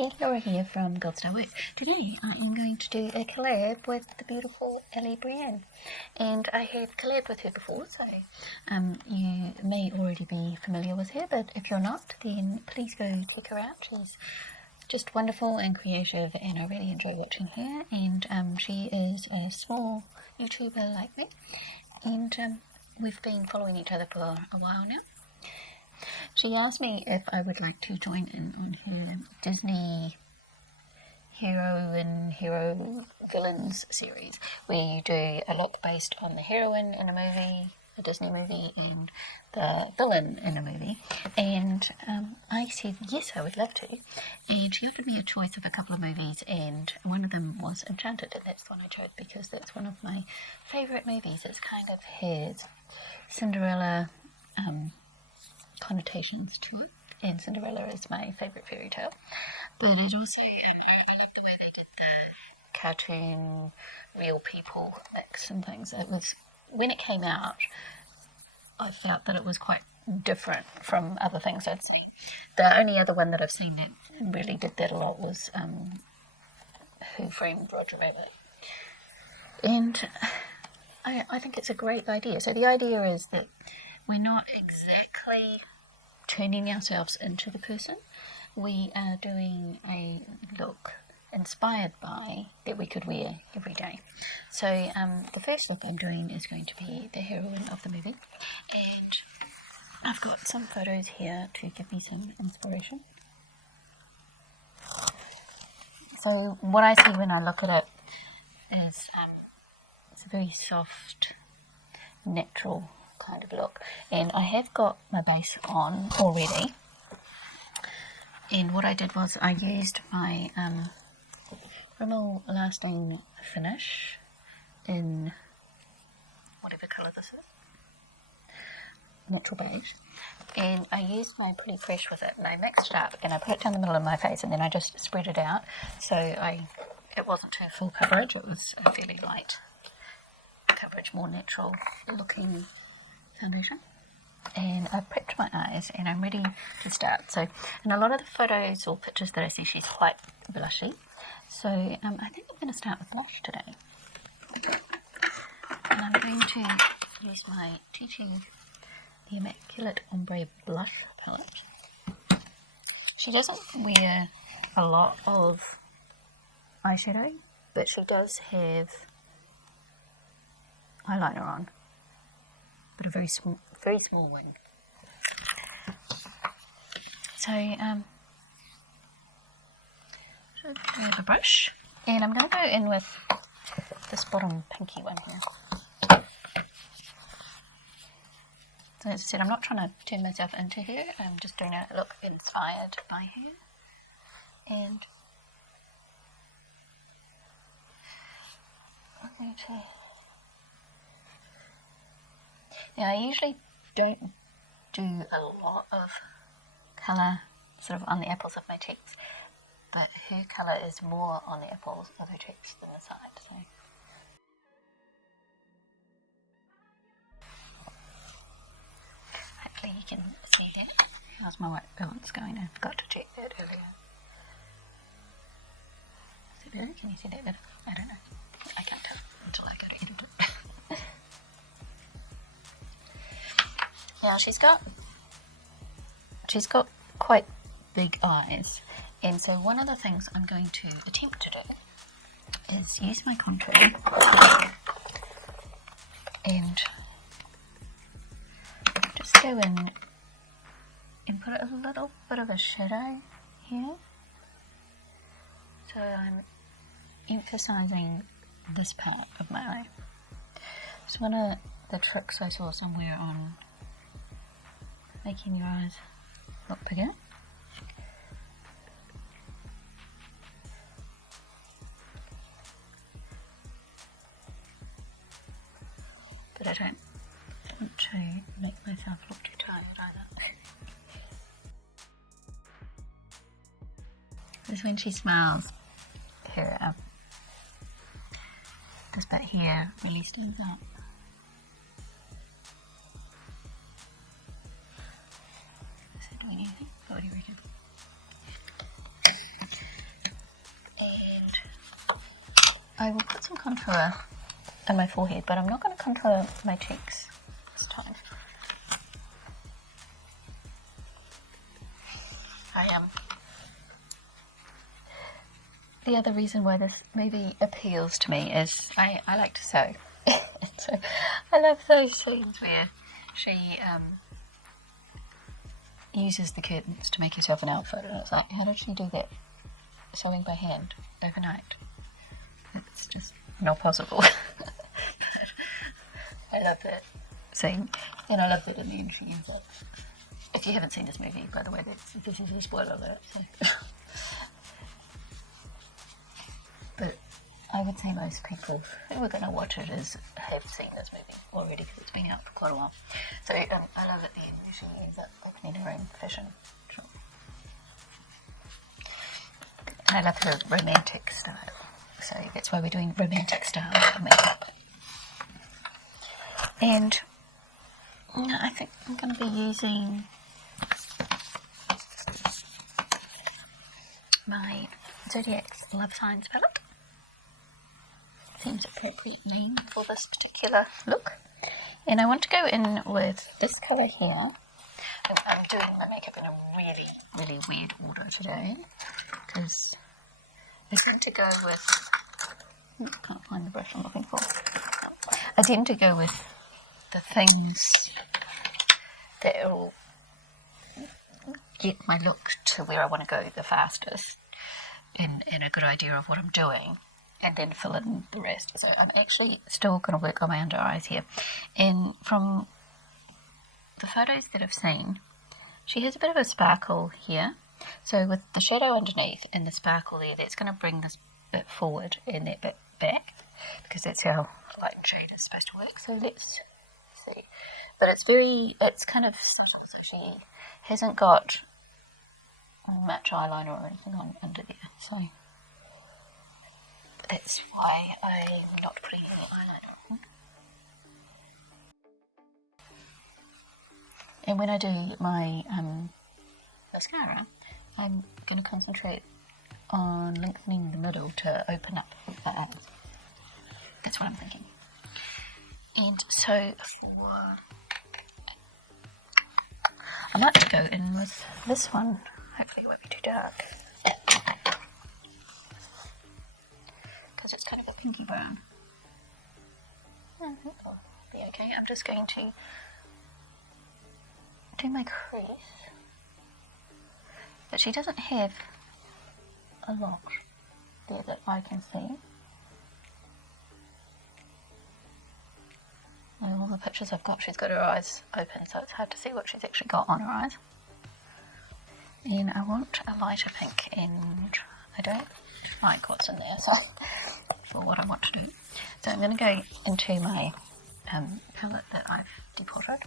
Hi, Laura here from Gold Star Work. Today I am going to do a collab with the beautiful AllyBrianne, and I have collabed with her before, so you may already be familiar with her, but if you're not, then please go check her out. She's just wonderful and creative, and I really enjoy watching her, and she is a small YouTuber like me, and we've been following each other for a while now. She asked me if I would like to join in on her Disney hero villains series, where you do a look based on the heroine in a movie, a Disney movie, and the villain in a movie. And I said yes, I would love to. And she offered me a choice of a couple of movies, and one of them was Enchanted, and that's the one I chose because that's one of my favourite movies. It's kind of has Cinderella connotations to it, and Cinderella is my favourite fairy tale, but it also, I love the way they did the cartoon real people mix and things. It was, when it came out, I felt that it was quite different from other things I'd seen. The only other one that I've seen that really did that a lot was Who Framed Roger Rabbit, and I think it's a great idea. So the idea is that we're not exactly turning ourselves into the person. We are doing a look inspired by that we could wear every day. So the first look I'm doing is going to be the heroine of the movie, and I've got some photos here to give me some inspiration. So what I see when I look at it is it's a very soft, natural kind of look, and I have got my base on already, and what I did was I used my Rimmel lasting finish in whatever colour this is, natural beige, and I used my Pretty Fresh with it, and I mixed it up and I put it down the middle of my face, and then I just spread it out, so it wasn't too full coverage, it was a fairly light coverage, more natural looking foundation. And I've prepped my eyes and I'm ready to start. So in a lot of the photos or pictures that I see, she's quite blushy, so I think I'm going to start with blush today, and I'm going to use my Teaching the Immaculate Ombre Blush palette. She doesn't wear a lot of eyeshadow, but she does have eyeliner on, but a very small one. So should grab a brush, and I'm going to go in with this bottom pinky one here. So as I said, I'm not trying to turn myself into her, I'm just doing a look inspired by her. And I'm going to, now I usually don't do a lot of colour sort of on the apples of my cheeks, but her colour is more on the apples of her cheeks than the side, so. Hopefully you can see that. How's my white balance going? I forgot to check that earlier. Is it better? Can you see that better? I don't know. I can't tell until I go to edit it. Now she's got quite big eyes, and so one of the things I'm going to attempt to do is use my contour and just go in and put a little bit of a shadow here. So I'm emphasizing this part of my eye. It's one of the tricks I saw somewhere on making your eyes look bigger. But I don't want to make myself look too tired either. This is when she smiles, her this bit here really stands out. Is it doing anything? What do you reckon? And I will put some contour on my forehead, but I'm not going to contour my cheeks this time. The other reason why this maybe appeals to me is I like to sew. So I love those scenes where she uses the curtains to make herself an outfit, and it's like, how did she do that sewing by hand overnight? It's just not possible. But I love that scene, and I love that in the end she ends up. If you haven't seen this movie, by the way, this is a spoiler alert. So. But I would say most people who are going to watch it have seen this movie already, because it's been out for quite a while. So I love at the end where she ends up opening her own fashion shop. And I love her romantic style. So that's why we're doing romantic style makeup. And I think I'm going to be using my Zodiac Love Signs palette. Seems appropriate name for this particular look. And I want to go in with this colour here. I'm doing my makeup in a really, really weird order today, because I tend to go with, can't find the brush I'm looking for. I tend to go with the things that will get my look to where I want to go the fastest, and a good idea of what I'm doing, and then fill in the rest. So I'm actually still going to work on my under eyes here. And from the photos that I've seen, she has a bit of a sparkle here. So with the shadow underneath and the sparkle there, that's going to bring this bit forward and that bit back, because that's how light and shade is supposed to work. So let's see. But it's kind of subtle, so she hasn't got much eyeliner or anything on under there. So that's why I'm not putting any eyeliner on. And when I do my mascara, I'm going to concentrate on lengthening the middle to open up the eyes. That's what I'm thinking. And so I might go in with this one. Hopefully it won't be too dark, because it's kind of a pinky brown. I think I'll be okay. I'm just going to do my crease, but she doesn't have a lot there that I can see. All the pictures I've got, she's got her eyes open, so it's hard to see what she's actually got on her eyes. And I want a lighter pink, and I don't like what's in there, so for what I want to do. So I'm going to go into my palette that I've depotted.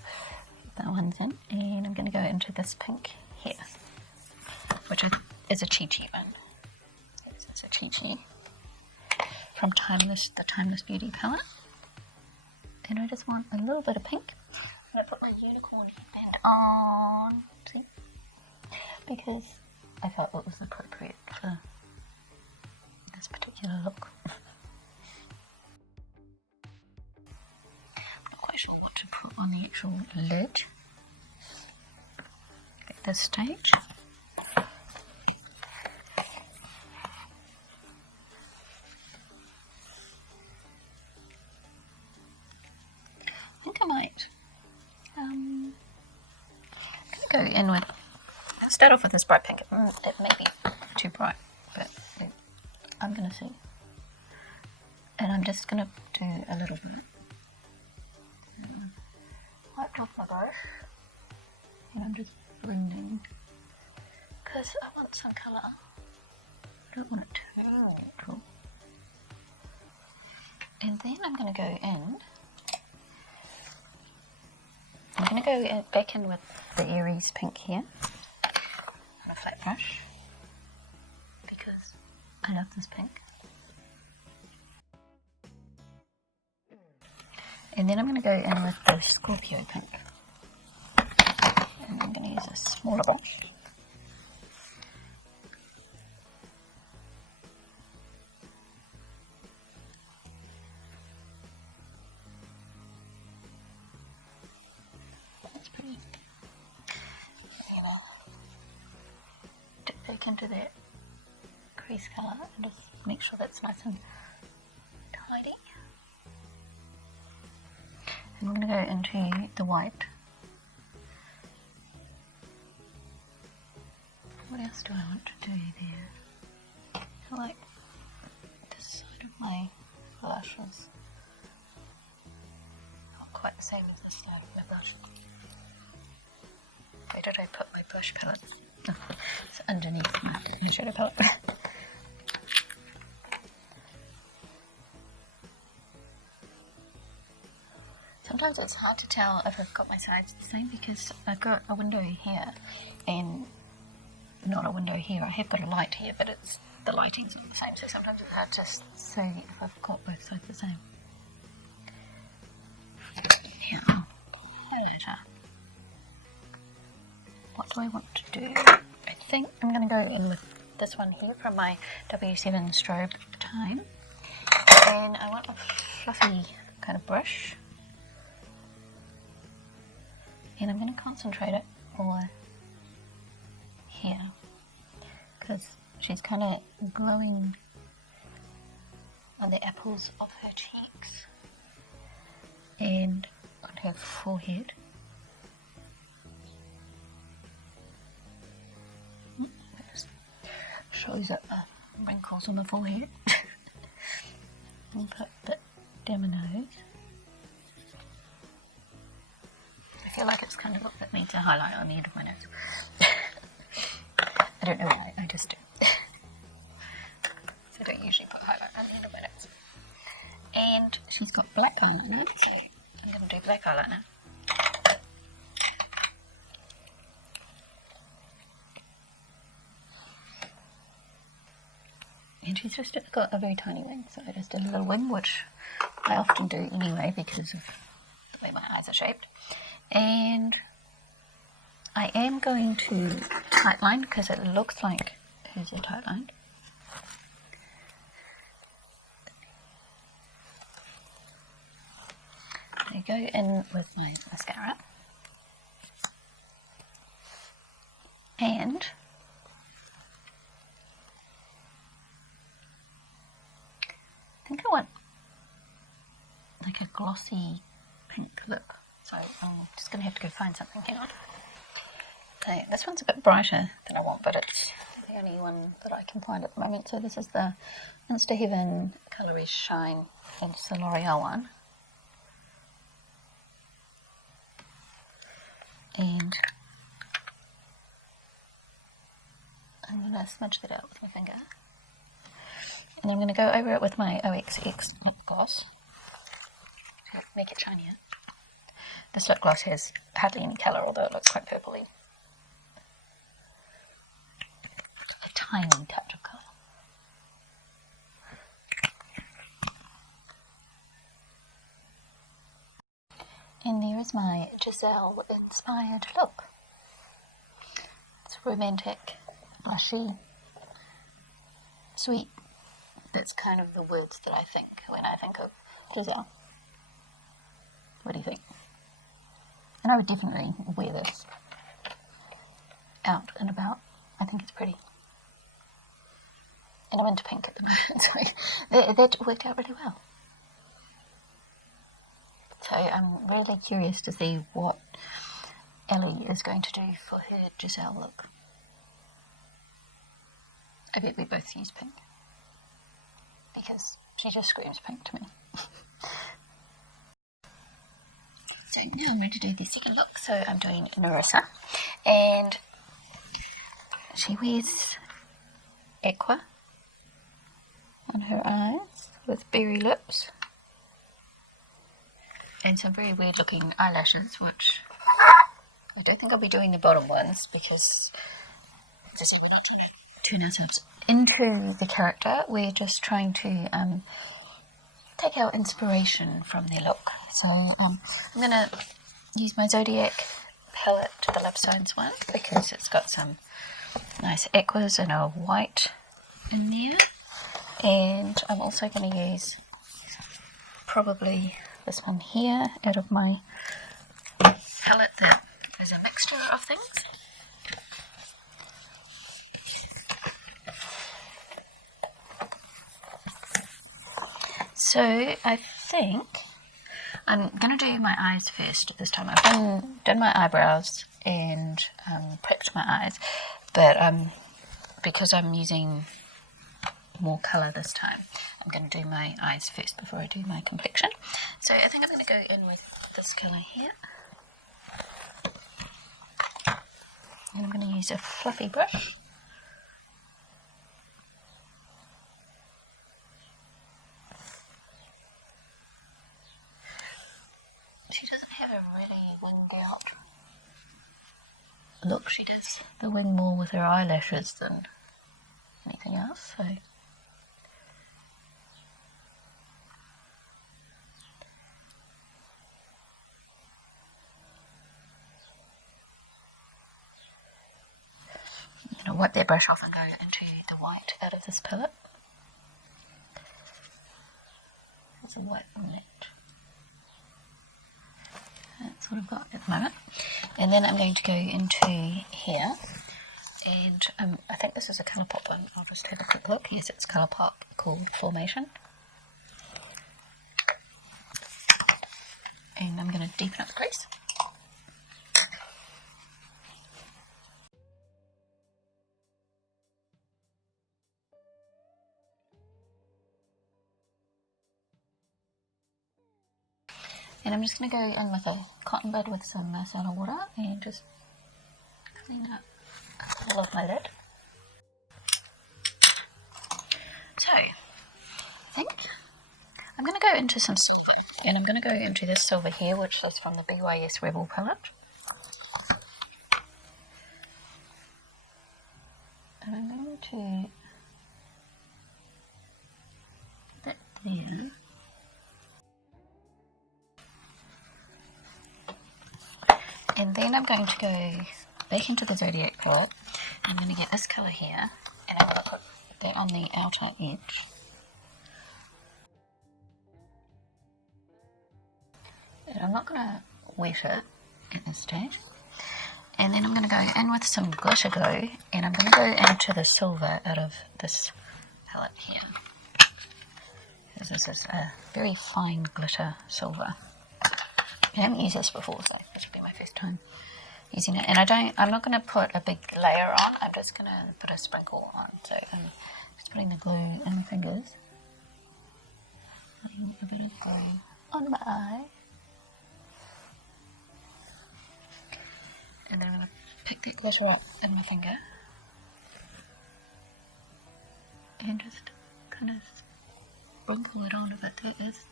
That one's in, and I'm going to go into this pink here, which is a Chi one. It's a Chi from the Timeless Beauty palette. And I just want a little bit of pink. I'm going to put my unicorn band on, see? Because I felt it was appropriate for this particular look. I'm not quite sure what to put on the actual lid at this stage. I think I might go in with, I'll start off with this bright pink. It may be too bright, but I'm going to see. And I'm just going to do a little bit. Wiped off my brush, and I'm just blending, because I want some colour. I don't want it too neutral. And then I'm going to go in. I'm going to go back in with the Aries pink here on a flat brush, because I love this pink. And then I'm going to go in with the Scorpio pink. And I'm going to use a smaller brush. back into that crease colour and just make sure that's nice and tidy. And we're going to go into the white. What else do I want to do there? I like this side of my blushes. Not quite the same as this side of my blush. Where did I put my blush palette? Oh, it's underneath my eyeshadow palette. Sometimes it's hard to tell if I've got my sides the same because I've got a window here and not a window here. I have got a light here, but the lighting's not the same, so sometimes it's hard to say if I've got both sides the same. Now, highlighter. What do I want to do? I think I'm going to go in with this one here from my W7 Strobe Time. And I want a fluffy kind of brush. And I'm going to concentrate it for here. Because she's kind of glowing on the apples of her cheeks. And on her forehead. Shows up the wrinkles on the forehead. And put a bit down my nose. I feel like it's kind of look that needs a highlight on the end of my nose. I don't know why, I just do. So I don't usually put highlight on the end of my nose. And she's got black eyeliner, so I'm going to do black eyeliner. And she's just got a very tiny wing, so I just did a little wing, which I often do anyway because of the way my eyes are shaped. And I am going to tightline because it looks like hers are tightlined. I go in with my mascara. And I think I want like a glossy pink look, so I'm just going to have to go find something. Hang on. Okay, this one's a bit brighter than I want, but it's the only one that I can find at the moment. So this is the Insta Heaven Colourage Shine, and it's the L'Oreal one. And I'm going to smudge that out with my finger. And I'm going to go over it with my OXX lip gloss to make it shinier. This lip gloss has hardly any colour, although it looks quite purpley. A tiny touch of colour. And there is my Giselle inspired look. It's romantic, blushy, sweet. That's kind of the words that I think when I think of Giselle. What do you think? And I would definitely wear this out and about. I think it's pretty. And I'm into pink at the moment, so that worked out really well. So I'm really curious to see what Ellie is going to do for her Giselle look. I bet we both use pink. Because she just screams pink to me. So now I'm ready to do the second look. So I'm doing Narissa, and she wears aqua on her eyes with berry lips and some very weird looking eyelashes, which I don't think I'll be doing the bottom ones because we're not trying to turn ourselves into the character. We're just trying to take our inspiration from their look. So I'm going to use my Zodiac palette, the Love Signs one, because it's got some nice aquas and a white in there. And I'm also going to use probably this one here out of my palette that is a mixture of things. So I think I'm going to do my eyes first this time. I've done my eyebrows and pricked my eyes, but because I'm using more colour this time, I'm going to do my eyes first before I do my complexion. So I think I'm going to go in with this colour here. And I'm going to use a fluffy brush. She doesn't have a really winged out look. She does the wing more with her eyelashes than anything else. So I'm going to wipe that brush off and go into the white out of this palette. There's a white on that. That's what I've got at the moment. And then I'm going to go into here, and I think this is a Colourpop one. I'll just have a quick look. Yes, it's Colourpop called Formation. And I'm going to deepen up the crease. And I'm just going to go in with a cotton bud with some Marcelle water and just clean up all of my lid. So, I think I'm going to go into some silver. And I'm going to go into this silver here, which is from the BYS Rimmel palette. And I'm going to put that there. And then I'm going to go back into the Zodiac palette. I'm going to get this colour here, and I'm going to put that on the outer edge. And I'm not going to wet it at this stage. And then I'm going to go in with some glitter glue, and I'm going to go into the silver out of this palette here. This is a very fine glitter silver. I haven't used this before, so this will be my first time using it. And I'm not going to put a big layer on, I'm just going to put a sprinkle on. So I'm just putting the glue in my fingers. Putting a bit of glue on my eye. And then I'm going to pick that glitter up in my finger. And just kind of sprinkle it on a bit. That is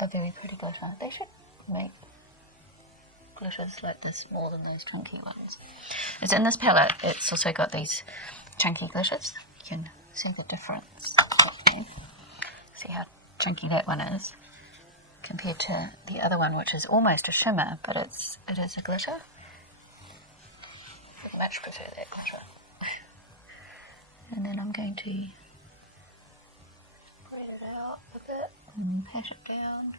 a very pretty glitter. They should make glitters like this more than these chunky ones. It's in this palette, it's also got these chunky glitters. You can see the difference. See how chunky that one is compared to the other one, which is almost a shimmer, but it is a glitter. I much prefer that glitter. And then I'm going to spread it out a bit and pat it down.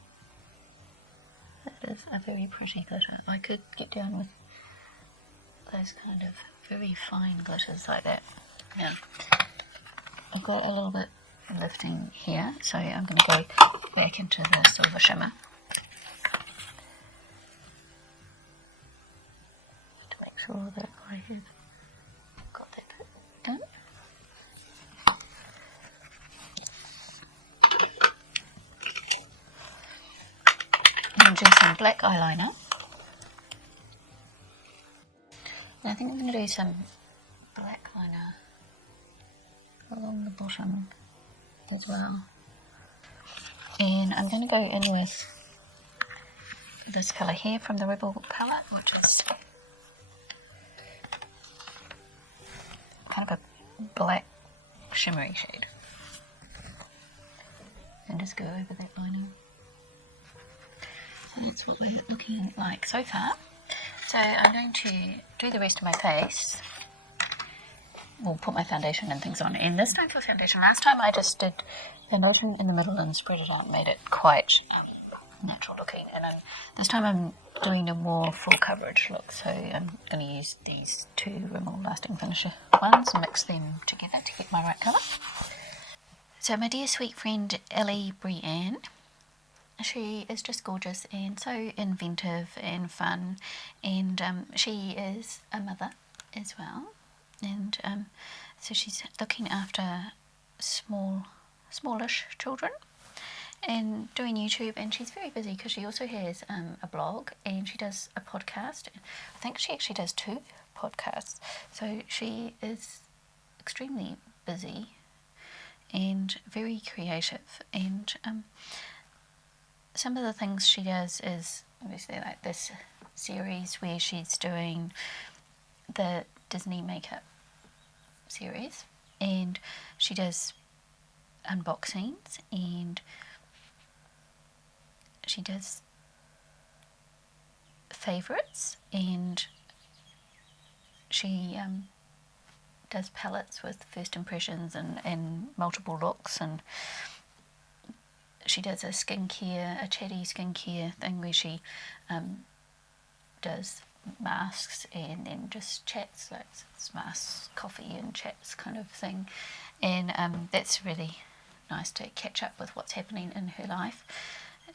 That is a very pretty glitter. I could get down with those kind of very fine glitters like that. Yeah. I've got a little bit lifting here, so I'm going to go back into the silver shimmer to make sure that I have got that bit done. And do some black eyeliner. And I think I'm going to do some black liner along the bottom as well. And I'm going to go in with this colour here from the Rimmel palette, which is kind of a black shimmery shade. And just go over that liner. So that's what we're looking like so far. So I'm going to do the rest of my face. We'll put my foundation and things on. And this time for foundation, last time I just did foundation in the middle and spread it out and made it quite natural looking. And this time I'm doing a more full coverage look. So I'm going to use these two Rimmel Lasting Finisher ones and mix them together to get my right colour. So my dear sweet friend AllyBrianne, she is just gorgeous and so inventive and fun, and she is a mother as well, and so she's looking after smallish children and doing YouTube, and she's very busy because she also has a blog and she does a podcast. I think she actually does 2 podcasts, so she is extremely busy and very creative, and some of the things she does is obviously like this series where she's doing the Disney makeup series, and she does unboxings, and she does favourites, and she does palettes with first impressions and multiple looks, and she does a chatty skincare thing where she does masks and then just chats, like it's masks, coffee and chats kind of thing, and that's really nice to catch up with what's happening in her life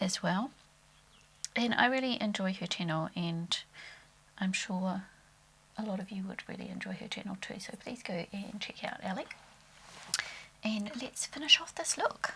as well. And I really enjoy her channel, and I'm sure a lot of you would really enjoy her channel too, so please go and check out Ally. And let's finish off this look.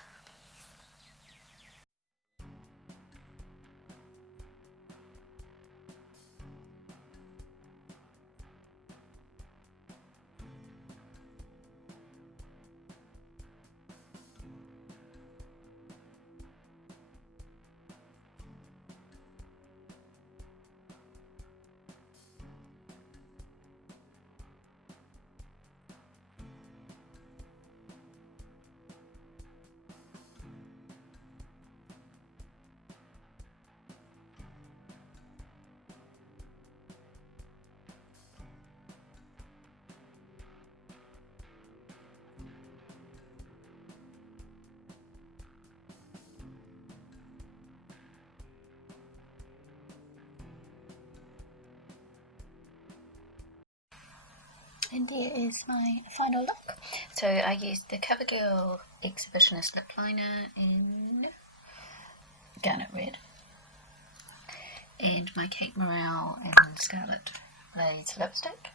And here is my final look. So I used the CoverGirl Exhibitionist Lip Liner in Garnet Red, and my Kate Morale and Scarlet Blaze lipstick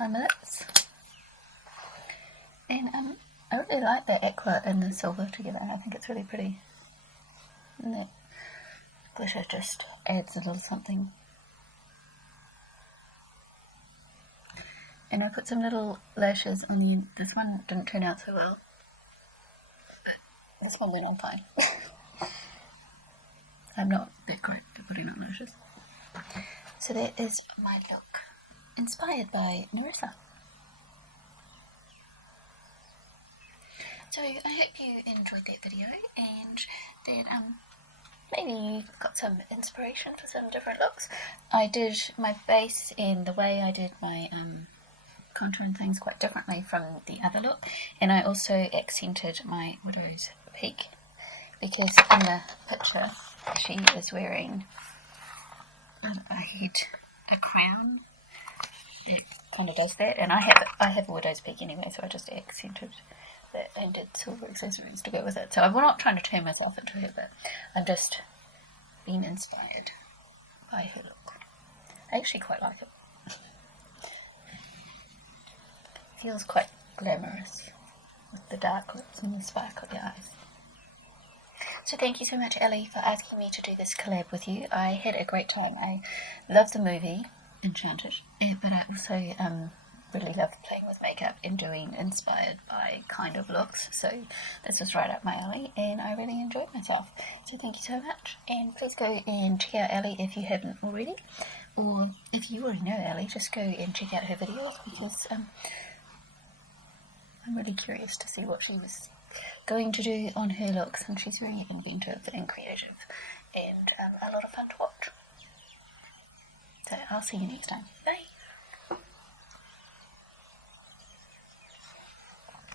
on my lips. And I really like the aqua and the silver together. I think it's really pretty. And that glitter just adds a little something. And I put some little lashes on the end. This one didn't turn out so well, but this one went on fine. I'm not that great at putting on lashes. So that is my look, inspired by Marissa. So I hope you enjoyed that video, and that maybe you got some inspiration for some different looks. I did my base and the way I did my contour and things quite differently from the other look, and I also accented my widow's peak, because in the picture she is wearing a crown that kind of does that, and I have a widow's peak anyway, so I just accented that and did silver accessories to go with it. So I'm not trying to turn myself into her, but I'm just being inspired by her look. I actually quite like it. Feels quite glamorous with the dark lips and the sparkle of the eyes. So thank you so much, Ally, for asking me to do this collab with you. I had a great time. I love the movie Enchanted, but I also really love playing with makeup and doing inspired by kind of looks. So this was right up my alley, and I really enjoyed myself. So thank you so much, and please go and check out Ally if you haven't already, or if you already know Ally, just go and check out her videos, because I'm really curious to see what she was going to do on her looks, and she's very inventive and creative, and a lot of fun to watch. So I'll see you next time. Bye!